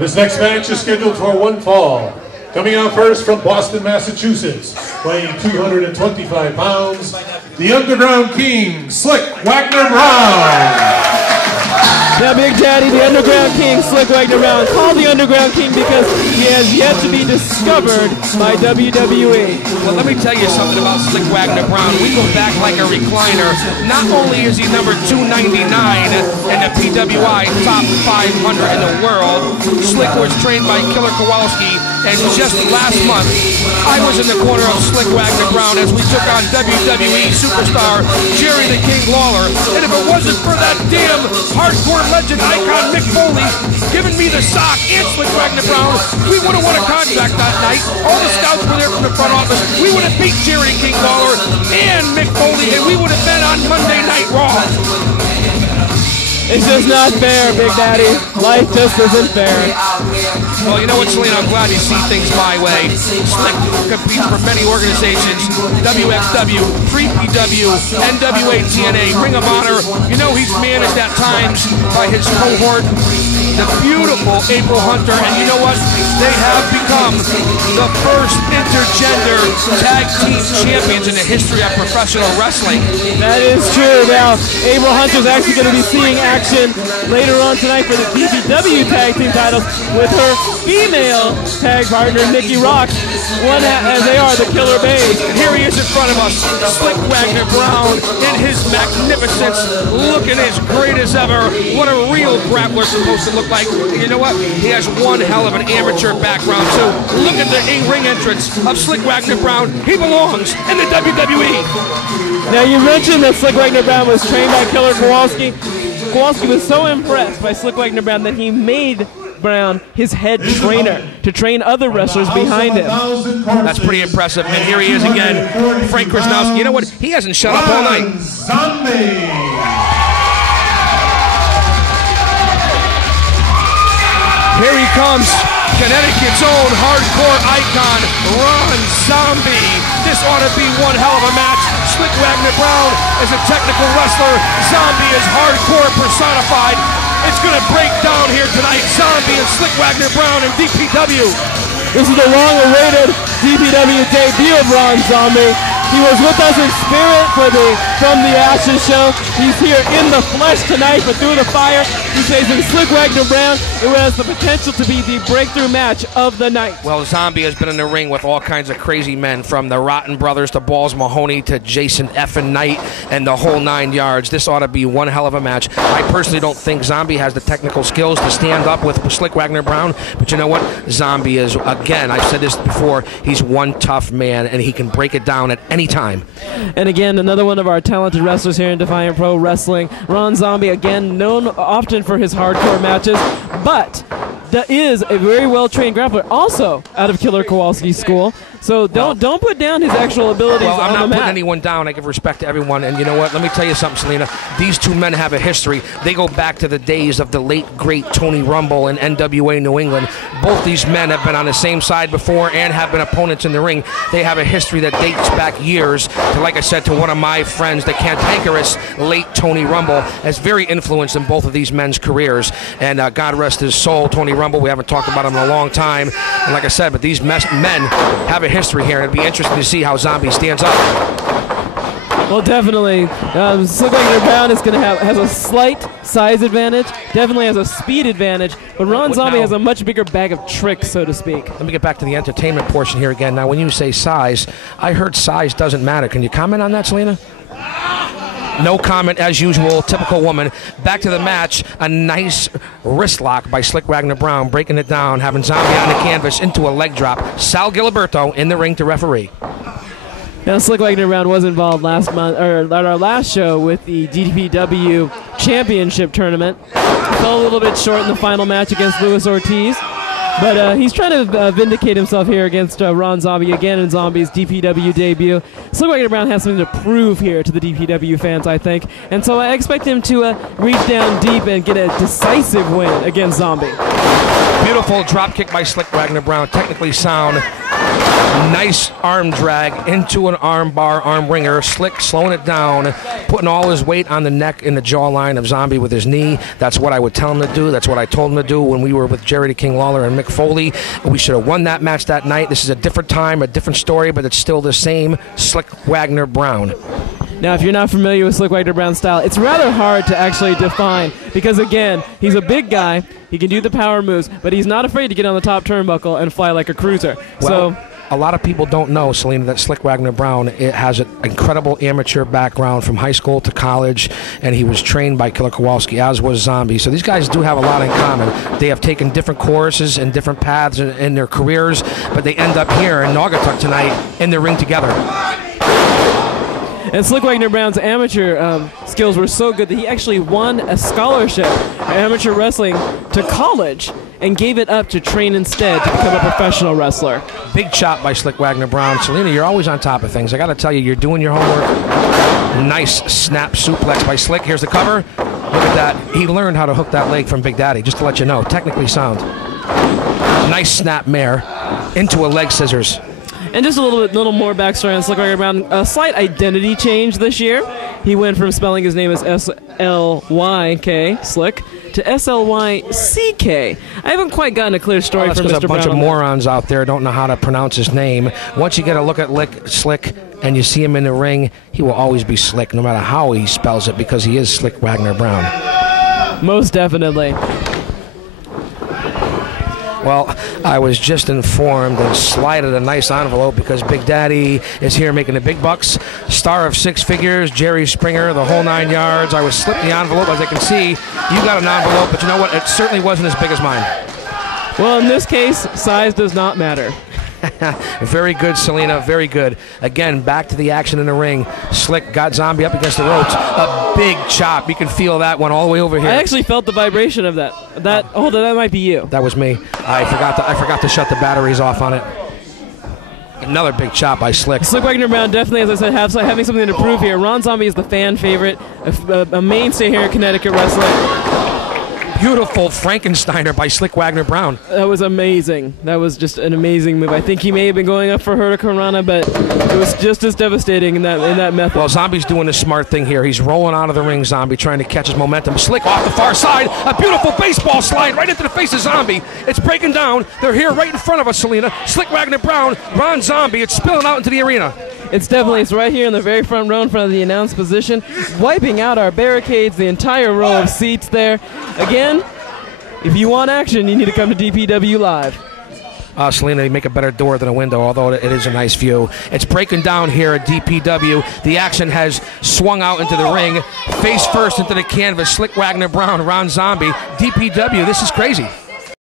This next match is scheduled for one fall. Coming out first from Boston, Massachusetts, weighing 225 pounds, the Underground King, Slyck Wagner Brown. Now, Big Daddy, the Underground King, Slyck Wagner Brown, called the Underground King because he has yet to be discovered by WWE. Well, let me tell you something about Slyck Wagner Brown. We go back like a recliner. Not only is he number 299 in the PWI top 500 in the world, Slyck was trained by Killer Kowalski, and just last month, I was in the corner of Slyck Wagner Brown as we took on WWE superstar Jerry the King Lawler. And if it wasn't for that damn hardcore legend icon Mick Foley giving me the sock and Slyck Wagner Brown, we would have won a contract that night. All the scouts were there from the front office. We would have beat Jerry King Lawler and Mick Foley, and we would have been on Monday Night Raw. It's just not fair, Big Daddy. Life just isn't fair. Well, you know what, Selena? I'm glad you see things my way. Slyck competes for many organizations: WXW, 3PW, NWA, TNA, Ring of Honor. You know he's managed at times by his cohort, the beautiful April Hunter. And you know what? They have become the first intergender tag team champions in the history of professional wrestling. That is true. Now, April Hunter's actually going to be seeing action later on tonight for the DPW tag team titles with her female tag partner, Nikki Rock, one as they are the Killer Bays. And here he is in front of us, Slyck Wagner Brown in his magnificence, looking as great as ever. What a real grappler supposed to look like. And you know what? He has one hell of an amateur background too. Look at the ring entrance of Slyck Wagner Brown. He belongs in the WWE. Now, you mentioned that Slyck Wagner Brown was trained by Killer Kowalski. Kowalski was so impressed by Slyck Wagner Brown that he made Brown his head trainer to train other wrestlers behind him. That's pretty impressive. And here he is again, Frank Krasnowski. You know what? He hasn't shut up all night. Here he comes, Connecticut's own hardcore icon, Ron Zombie. This ought to be one hell of a match. Slyck Wagner Brown is a technical wrestler. Zombie is hardcore personified. It's going to break down here tonight. Zombie and Slyck Wagner Brown and DPW. This is the long-awaited DPW debut of Ron Zombie. He was with us in spirit for the From the Ashes show. He's here in the flesh tonight for Through the Fire. He's facing Slyck Wagner Brown. It has the potential to be the breakthrough match of the night. Well, Zombie has been in the ring with all kinds of crazy men, from the Rotten Brothers to Balls Mahoney to Jason Effin Knight and the whole 9 yards. This ought to be one hell of a match. I personally don't think Zombie has the technical skills to stand up with Slyck Wagner Brown, but you know what? Zombie is, again, I've said this before, he's one tough man, and he can break it down at any time. And again, another one of our talented wrestlers here in Defiant Pro Wrestling, Ron Zombie, again known often for his hardcore matches, but is a very well-trained grappler, also out of Killer Kowalski's school. So don't put down his actual abilities on the mat. I'm not putting anyone down. I give respect to everyone. And you know what? Let me tell you something, Selena. These two men have a history. They go back to the days of the late, great Tony Rumble in NWA New England. Both these men have been on the same side before and have been opponents in the ring. They have a history that dates back years to, like I said, to one of my friends, the cantankerous late Tony Rumble, has very influenced in both of these men's careers. And God rest his soul, Tony Rumble. We haven't talked about him in a long time. And like I said, but these men have a history here. It'd be interesting to see how Zombie stands up. Well, definitely. Slyck Wagner Brown is going to has a slight size advantage. Definitely has a speed advantage. But Ron Zombie has a much bigger bag of tricks, so to speak. Let me get back to the entertainment portion here again. Now, when you say size, I heard size doesn't matter. Can you comment on that, Selena? No comment as usual, typical woman. Back to the match, a nice wrist lock by Slyck Wagner Brown, breaking it down, having Zombie on the canvas into a leg drop. Sal Giliberto in the ring to referee. Now, Slyck Wagner Brown was involved last month, or at our last show, with the DPW Championship Tournament. Fell a little bit short in the final match against Luis Ortiz. But he's trying to vindicate himself here against Ron Zombie again in Zombie's DPW debut. Slyck Wagner Brown has something to prove here to the DPW fans, I think. And so I expect him to reach down deep and get a decisive win against Zombie. Beautiful drop kick by Slyck Wagner Brown, technically sound. Nice arm drag into an arm bar, arm ringer. Slyck slowing it down, putting all his weight on the neck and the jawline of Zombie with his knee. That's what I would tell him to do. That's what I told him to do when we were with Jerry the King Lawler and Mick Foley. We should have won that match that night. This is a different time, a different story, but it's still the same Slyck Wagner Brown. Now, if you're not familiar with Slyck Wagner Brown's style, it's rather hard to actually define because, again, he's a big guy. He can do the power moves, but he's not afraid to get on the top turnbuckle and fly like a cruiser. Well, a lot of people don't know, Selena, that Slyck Wagner Brown has an incredible amateur background from high school to college, and he was trained by Killer Kowalski, as was Zombie. So these guys do have a lot in common. They have taken different courses and different paths in their careers, but they end up here in Naugatuck tonight in the ring together. And Slyck Wagner Brown's amateur skills were so good that he actually won a scholarship in amateur wrestling to college and gave it up to train instead to become a professional wrestler. Big chop by Slyck Wagner Brown. Selena, you're always on top of things. I got to tell you, you're doing your homework. Nice snap suplex by Slyck. Here's the cover. Look at that. He learned how to hook that leg from Big Daddy, just to let you know. Technically sound. Nice snap mare into a leg scissors. And just a little more backstory on Slyck Wagner Brown. A slight identity change this year. He went from spelling his name as S-L-Y-K, Slyck, to S-L-Y-C-K. I haven't quite gotten a clear story from Mr. Brown. A bunch of morons out there don't know how to pronounce his name. Once you get a look at Slyck and you see him in the ring, he will always be Slyck, no matter how he spells it, because he is Slyck Wagner Brown. Most definitely. Well, I was just informed and slided a nice envelope because Big Daddy is here making the big bucks. Star of six figures, Jerry Springer, the whole 9 yards. I was slipped the envelope. As I can see, you got an envelope, but you know what? It certainly wasn't as big as mine. Well, in this case, size does not matter. Very good, Selena. Very good. Again, back to the action in the ring. Slyck got Zombie up against the ropes. A big chop. You can feel that one all the way over here. I actually felt the vibration of that. Hold on, that might be you. That was me. I forgot to shut the batteries off on it. Another big chop by Slyck. Slyck Wagner Brown definitely, as I said, having something to prove here. Ron Zombie is the fan favorite, a mainstay here in Connecticut wrestling. Beautiful Frankensteiner by Slyck Wagner Brown. That was amazing. That was just an amazing move. I think he may have been going up for Hurricanrana, but it was just as devastating in that method. Well, Zombie's doing a smart thing here. He's rolling out of the ring, Zombie, trying to catch his momentum. Slyck off the far side. A beautiful baseball slide right into the face of Zombie. It's breaking down. They're here right in front of us, Selena. Slyck Wagner Brown, Ron Zombie. It's spilling out into the arena. It's right here in the very front row in front of the announced position, wiping out our barricades, the entire row of seats there. Again, if you want action, you need to come to DPW Live. Selena, you make a better door than a window, although it is a nice view. It's breaking down here at DPW. The action has swung out into the ring, face first into the canvas. Slyck Wagner Brown, Ron Zombie, DPW. This is crazy.